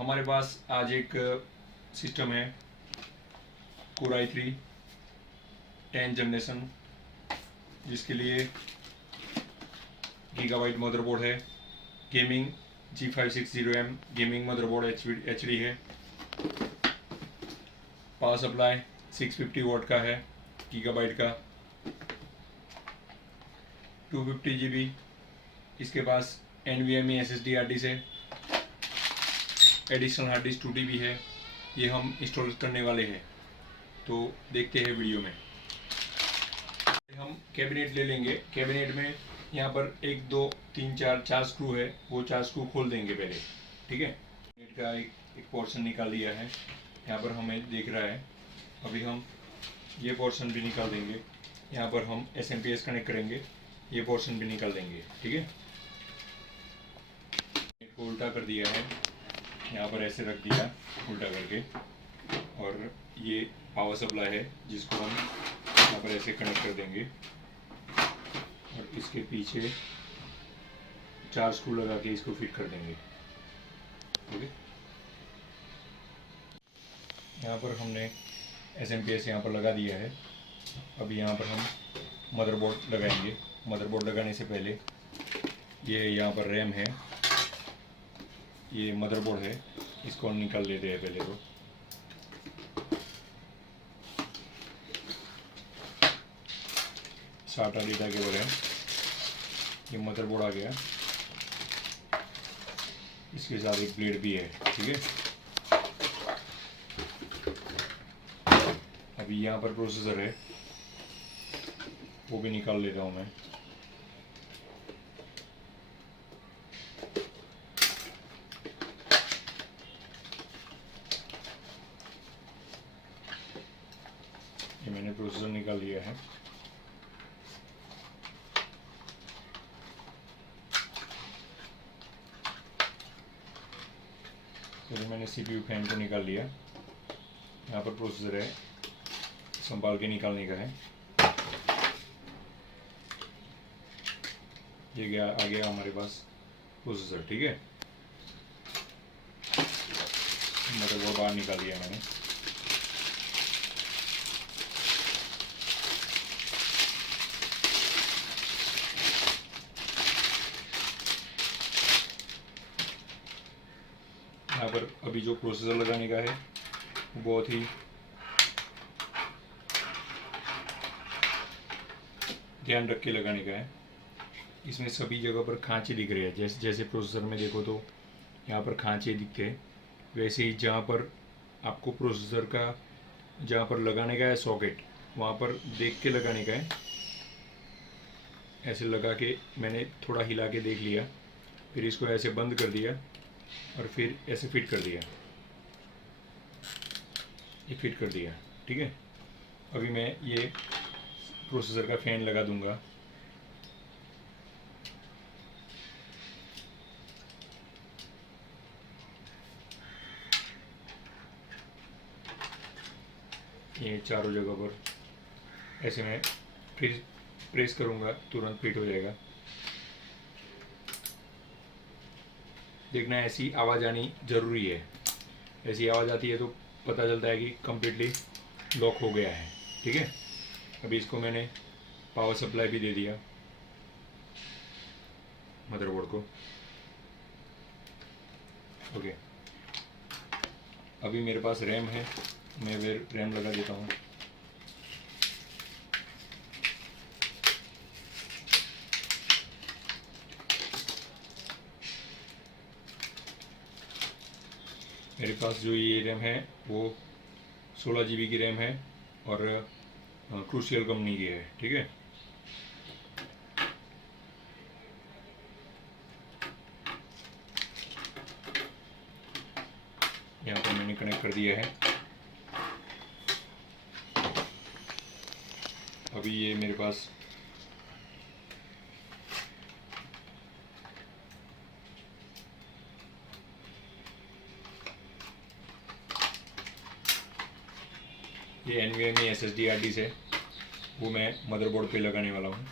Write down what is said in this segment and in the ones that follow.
हमारे पास आज एक सिस्टम है Core i3 10 जनरेशन, जिसके लिए गीगाबाइट मदरबोर्ड है। Gaming G560M gaming motherboard HD है। पावर सप्लाई 650 वोल्ट का है, गीगाबाइट का। 250 GB इसके पास NVMe SSD हार्ड डिस्क है। एडिशनल हार्ड डिस्क 2 TB है। ये हम इंस्टॉल करने वाले हैं, तो देखते हैं वीडियो में। हम कैबिनेट ले लेंगे। कैबिनेट में यहाँ पर 1 2 3 4 स्क्रू है, वो 4 स्क्रू खोल देंगे पहले, ठीक है। कैबिनेट का एक पोर्शन निकाल लिया है, यहाँ पर हमें दिख रहा है। अभी हम ये पोर्शन भी निकाल देंगे। यहाँ पर हम SMPS कनेक्ट करेंगे, ये पोर्शन भी निकाल देंगे, ठीक है। इसको उल्टा कर दिया है, यहाँ पर ऐसे रख दिया उल्टा करके, और ये पावर सप्लाई है जिसको हम यहाँ पर ऐसे कनेक्ट कर देंगे, और इसके पीछे 4 स्क्रू लगा के इसको फिट कर देंगे, ठीक है। यहाँ पर हमने SMPS यहाँ पर लगा दिया है। अभी यहाँ पर हम मदरबोर्ड लगाएंगे। मदरबोर्ड लगाने से पहले ये यहाँ पर रैम है, ये मदरबोर्ड है, इसको हम निकाल लेते हैं पहले। तो SATA डेटा केबल है, ये मदरबोर्ड आ गया, इसके साथ एक ब्लेड भी है, ठीक है। अभी यहाँ पर प्रोसेसर है, वो भी निकाल लेता हूँ मैं। ये मैंने प्रोसेसर निकाल लिया है। तो मैंने CPU फैन को निकाल लिया। यहाँ पर प्रोसेसर है, संभाल के निकालने का है। ये गया, आ गया हमारे पास प्रोसेसर, ठीक है। मदरबोर्ड बाहर निकाल लिया मैंने। यहाँ पर अभी जो प्रोसेसर लगाने का है वो बहुत ही ध्यान रख के लगाने का है। इसमें सभी जगह पर खांचे दिख रहे हैं, जैसे प्रोसेसर में देखो तो यहाँ पर खांचे दिखते हैं, वैसे ही जहाँ पर आपको प्रोसेसर का जहाँ पर लगाने का है सॉकेट, वहाँ पर देख के लगाने का है। ऐसे लगा के मैंने थोड़ा हिला के देख लिया, फिर इसको ऐसे बंद कर दिया और फिर ऐसे फिट कर दिया, ये फिट कर दिया, ठीक है। अभी मैं ये प्रोसेसर का फैन लगा दूंगा। ये चारों जगह पर ऐसे मैं प्रेस करूंगा, तुरंत फिट हो जाएगा। देखना, ऐसी आवाज़ आनी ज़रूरी है। ऐसी आवाज़ आती है तो पता चलता है कि कम्प्लीटली लॉक हो गया है, ठीक है। अभी इसको मैंने पावर सप्लाई भी दे दिया मदरबोर्ड को, ओके। अभी मेरे पास रैम है, मैं रैम लगा देता हूँ। मेरे पास जो ये रैम है वो 16 GB की रैम है, और क्रूशियल कंपनी की है, ठीक है। यहाँ पर मैंने कनेक्ट कर दिया है। अभी ये मेरे पास ये NVMe SSD हार्ड डिस्क है, वो मैं मदरबोर्ड पे लगाने वाला हूँ।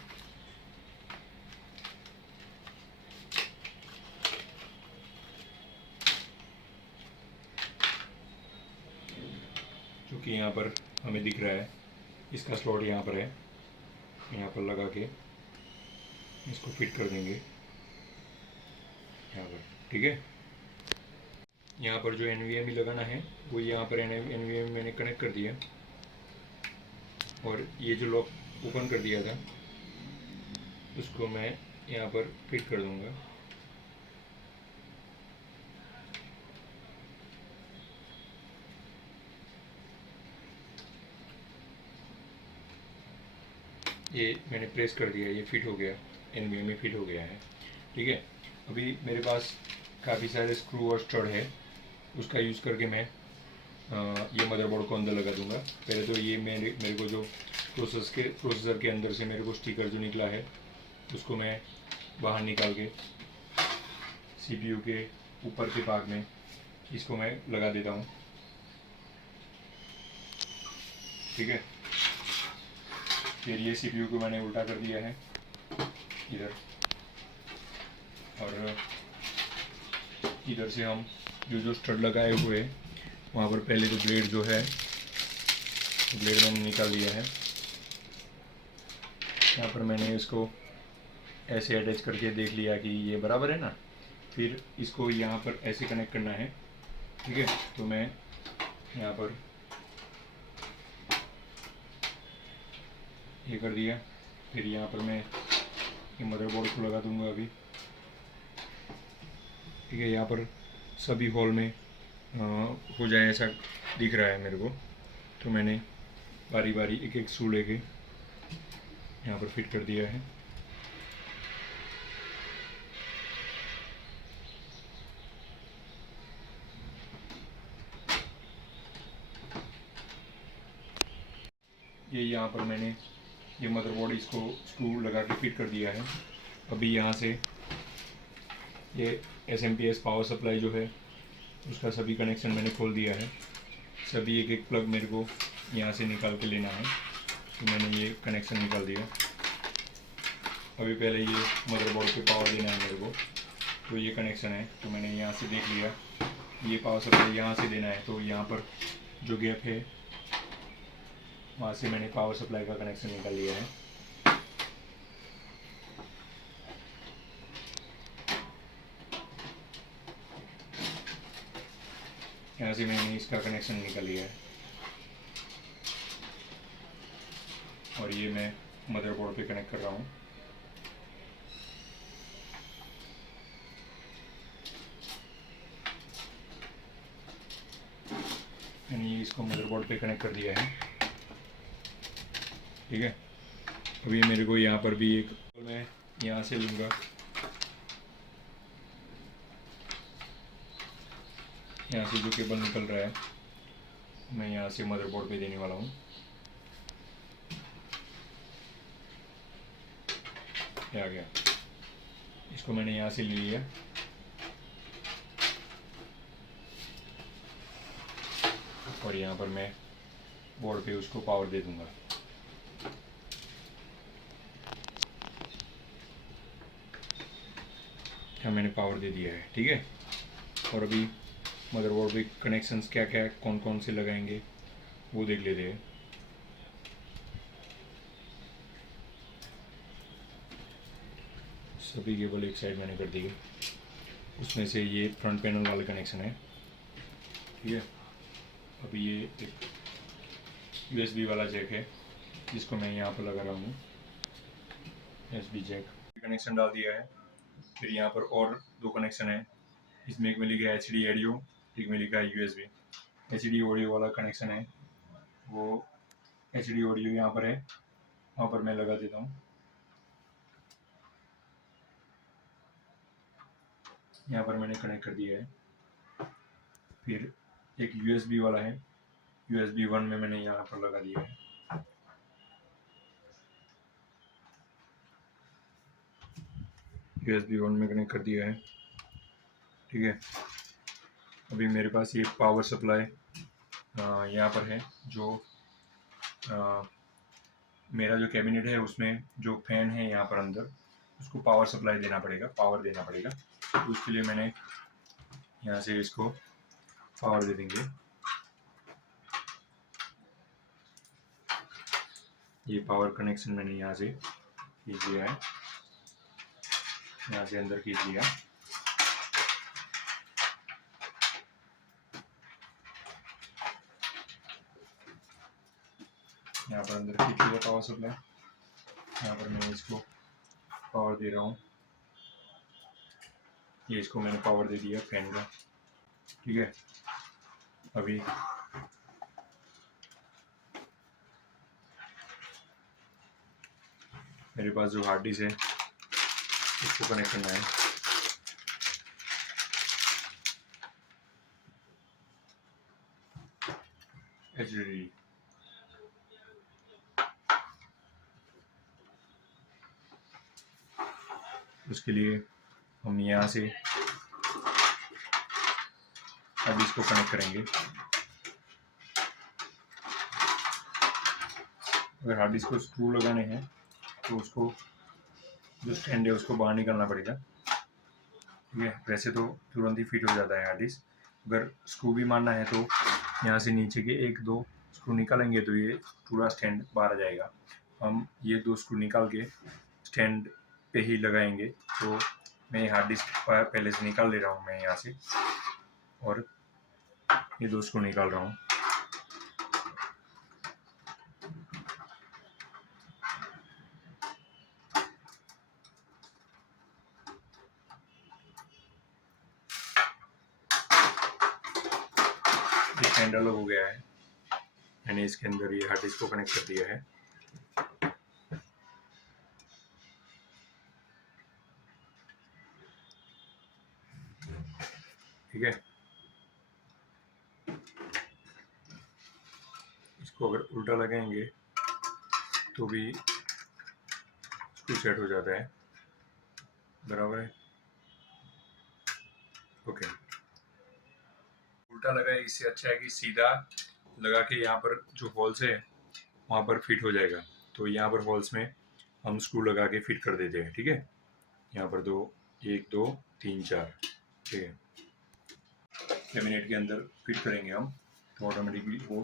कि यहाँ पर हमें दिख रहा है, इसका स्लॉट यहाँ पर है, यहाँ पर लगा के इसको फिट कर देंगे यहाँ पर। ठीक है, यहाँ पर जो NVMe लगाना है वो यहाँ पर NVMe मैंने कनेक्ट कर दिया, और ये जो लॉक ओपन कर दिया था उसको मैं यहाँ पर फिट कर दूँगा। ये मैंने प्रेस कर दिया, ये फिट हो गया, NVMe फिट हो गया है। ठीक है, अभी मेरे पास काफ़ी सारे स्क्रू और स्टड है, उसका यूज़ करके मैं ये मदरबोर्ड को अंदर लगा दूंगा। पहले तो ये मेरे को जो प्रोसेसर के अंदर से मेरे को स्टिकर जो निकला है उसको मैं बाहर निकाल के CPU के ऊपर के भाग में इसको मैं लगा देता हूँ। ठीक है, फिर ये CPU को मैंने उल्टा कर दिया है इधर, और इधर से हम जो स्टड लगाए हुए हैं वहाँ पर पहले तो ब्लेड जो है, ब्लेड मैंने निकाल लिया है। यहाँ पर मैंने इसको ऐसे अटैच करके देख लिया कि ये बराबर है ना, फिर इसको यहाँ पर ऐसे कनेक्ट करना है। ठीक है, तो मैं यहाँ पर ये कर दिया, फिर यहाँ पर मैं ये मदरबोर्ड को लगा दूंगा अभी। ठीक है, यहाँ पर सभी हॉल में हो जाए ऐसा दिख रहा है मेरे को, तो मैंने बारी बारी एक एक स्क्रू लेके यहाँ पर फिट कर दिया है। ये यहाँ पर मैंने ये मदरबोर्ड इसको स्क्रू लगा के फिट कर दिया है। अभी यहाँ से ये SMPS पावर सप्लाई जो है उसका सभी कनेक्शन मैंने खोल दिया है। सभी एक एक प्लग मेरे को यहाँ से निकाल के लेना है, तो मैंने ये कनेक्शन निकाल दिया। अभी पहले ये मदरबोर्ड पे पावर देना है मेरे को, तो ये कनेक्शन है, तो मैंने यहाँ से देख लिया ये पावर सप्लाई यहाँ से देना है, तो यहाँ पर जो गैप है वहाँ से मैंने पावर सप्लाई का कनेक्शन निकाल लिया है। यहाँ से मैंने इसका कनेक्शन निकाल लिया है, और ये मैं मदरबोर्ड पे कनेक्ट कर रहा हूँ। मैंने ये इसको मदरबोर्ड पे कनेक्ट कर दिया है। ठीक है, अभी मेरे को यहाँ पर भी एक मैं यहाँ से लूँगा, यहाँ से जो केबल निकल रहा है मैं यहाँ से मदरबोर्ड पे देने वाला हूँ। ये आ गया, इसको मैंने यहाँ से ले लिया, और यहाँ पर मैं बोर्ड पे उसको पावर दे दूँगा। क्या मैंने पावर दे दिया है। ठीक है, और अभी मदरबोर्ड पे कनेक्शंस क्या क्या कौन कौन से लगाएंगे वो देख लेते हैं। सभी केबल एक साइड मैंने कर दिए, उसमें से ये फ्रंट पैनल वाला कनेक्शन है। ठीक है, अभी ये एक USB वाला जैक है जिसको मैं यहाँ पर लगा रहा हूँ, USB जैक कनेक्शन डाल दिया है। फिर यहाँ पर और दो कनेक्शन है, इसमें एक में लिखा है HD ऑडियो, एक में लिखा है USB। HD ऑडियो वाला कनेक्शन है, वो HD ऑडियो यहाँ पर है, वहाँ पर मैं लगा देता हूँ। यहाँ पर मैंने कनेक्ट कर दिया है। फिर एक USB वाला है, USB 1 में मैंने यहाँ पर लगा दिया है। USB 1 में कनेक्ट कर दिया है। ठीक है, अभी मेरे पास ये पावर सप्लाई यहाँ पर है, जो मेरा जो कैबिनेट है उसमें जो फैन है यहाँ पर अंदर उसको पावर सप्लाई देना पड़ेगा, पावर देना पड़ेगा, तो उसके लिए मैंने यहाँ से इसको पावर दे देंगे। ये पावर कनेक्शन मैंने यहाँ से खींच लिया है, यहाँ से अंदर खींच लिया। यहाँ पर अंदर खींच लिया पावर सप्लाई। यहाँ पर मैं इसको पावर दे रहा हूँ, ये इसको मैंने पावर दे दिया फैन का, ठीक है। अभी मेरे पास जो हार्ड डिस्क है इसको कनेक्ट करना है। HDD उसके लिए हम यहाँ से अब इसको कनेक्ट करेंगे। अगर हार्ड डिस्क को स्क्रू लगाने हैं तो उसको जो स्टैंड है उसको बाहर निकालना पड़ेगा, ठीक है। वैसे तो तुरंत ही फिट हो जाता है हार्ड डिस्क। अगर स्क्रू भी मारना है तो यहाँ से नीचे के 1-2 स्क्रू निकालेंगे तो ये पूरा स्टैंड बाहर आ जाएगा। हम ये 2 स्क्रू निकाल के स्टैंड पे ही लगाएंगे। तो मैं हार्ड डिस्क पहले से निकाल ले रहा हूँ मैं यहाँ से, और ये 2 स्क्रू निकाल रहा हूँ। स्टैंड अलग हो गया है, मैंने इसके अंदर ये हार्ड डिस्क को कनेक्ट कर दिया है। ठीक है, इसको अगर उल्टा लगाएंगे तो भी स्क्रू सेट हो जाता है, बराबर है। ओके, उल्टा लगाए इससे अच्छा है कि सीधा लगा के यहाँ पर जो होल्स है वहाँ पर फिट हो जाएगा। तो यहाँ पर होल्स में हम स्क्रू लगा के फिट कर देते हैं, ठीक है। यहाँ पर 1 2 3 4, ठीक है। कैबिनेट के अंदर फिट करेंगे हम तो ऑटोमेटिकली वो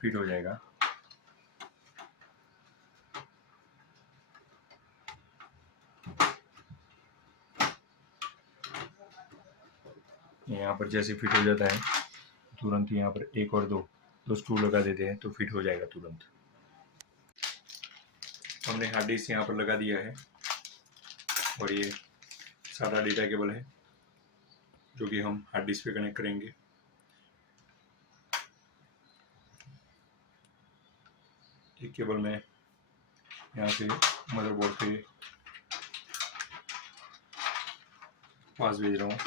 फिट हो जाएगा। यहाँ पर जैसे फिट हो जाता है तुरंत यहाँ पर 1 और 2 स्क्रू लगा देते हैं तो फिट हो जाएगा तुरंत। हमने हार्ड डिस्क यहाँ पर लगा दिया है और ये सादा डेटा केबल है जो कि हम हार्ड डिस्क पे कनेक्ट करेंगे। एक केबल मैं यहाँ से मदरबोर्ड पे पास भेज रहा हूँ।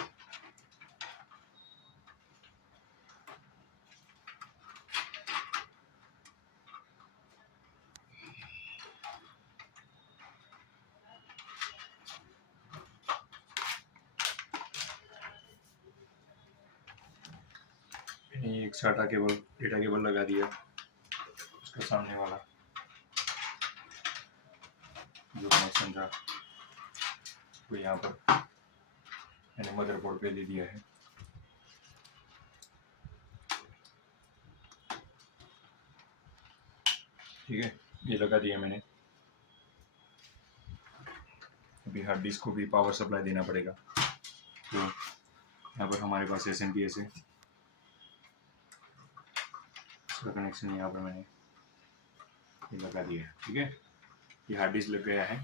मैंने एक साटा केबल डेटा केबल लगा दिया, उसका सामने वाला जो कनेक्शन था वो यहाँ पर मैंने मदरबोर्ड पे दे दिया है। ठीक है, ये लगा दिया मैंने। अभी हार्ड डिस्क को भी पावर सप्लाई देना पड़ेगा, तो यहाँ पर हमारे पास SMPS है, इसका कनेक्शन यहाँ पर मैंने ये लगा दिया है। ठीक है, ये हार्ड डिस्क लग गया है।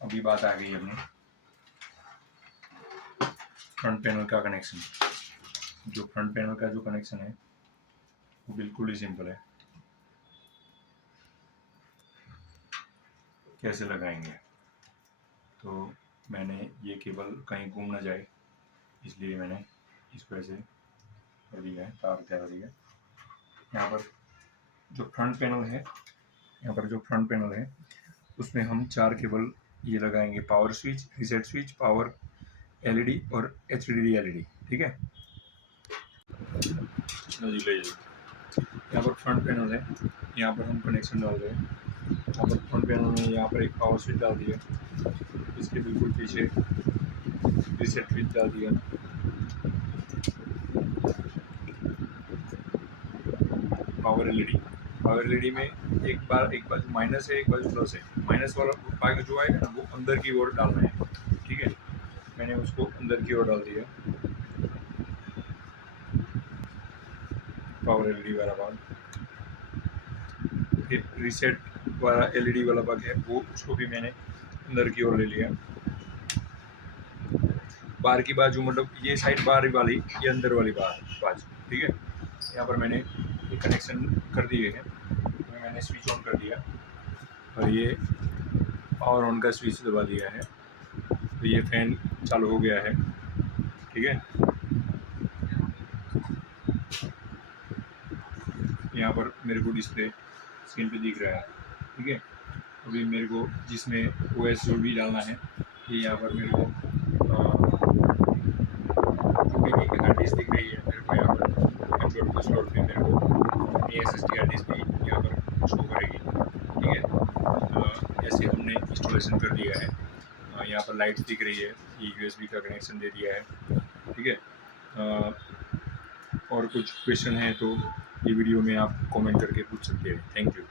अभी बात आ गई अपने फ्रंट पैनल का कनेक्शन। जो फ्रंट पैनल का जो कनेक्शन है वो बिल्कुल ही सिंपल है। कैसे लगाएंगे, तो मैंने ये केबल कहीं घूम ना जाए इसलिए मैंने इसको ऐसे कर दिया है, तार लगा दिया। यहाँ पर जो फ्रंट पैनल है, यहाँ पर जो फ्रंट पैनल है उसमें हम 4 केबल ये लगाएंगे, power switch, reset switch, power LED और HDD LED। ठीक है, यहाँ पर फ्रंट पैनल है, यहाँ पर हम कनेक्शन डाल रहे हैं। यहाँ पर फ्रंट पैनल में यहाँ पर एक पावर स्विच डाल दिया, इसके बिल्कुल पीछे रीसेट स्विच डाल दिया, पावर LED पावर एलईडी में एक बाजू माइनस है, एक बाजू प्लस है। माइनस वाला भाग जो आएगा ना वो अंदर की ओर डालना है, ठीक है। मैंने उसको अंदर की ओर डाल दिया, पावर एलईडी वाला भाग। फिर रीसेट वाला एलईडी वाला भाग है वो, उसको भी मैंने अंदर की ओर ले लिया। बाहर की बाजू मतलब ये साइड बाहर वाली, ये अंदर वाली बाजू, ठीक है। यहाँ पर मैंने ये कनेक्शन कर दिए हैं, मैंने स्विच ऑन कर दिया और ये पावर ऑन का स्विच दबा दिया है, तो ये फैन चालू हो गया है, ठीक है। यहाँ पर मेरे को डिस्प्ले स्क्रीन पे दिख रहा है, ठीक है। अभी मेरे को जिसमें ओएस जो भी डालना है, ये यहाँ पर मेरे को हार्ड डिस्क दिख रही है मेरे को। यहाँ पर एंड्रॉइड के स्टोर पे मेरे को SSD हार्ड डिस्क भी यहाँ पर शो करेगी, ठीक है। ऐसे हमने इंस्टॉलेशन कर दिया है। यहाँ पर लाइट्स दिख रही है, ये USB का कनेक्शन दे दिया है, ठीक है। और कुछ क्वेश्चन है तो ये वीडियो में आप कमेंट करके पूछ सकते हैं। Thank you.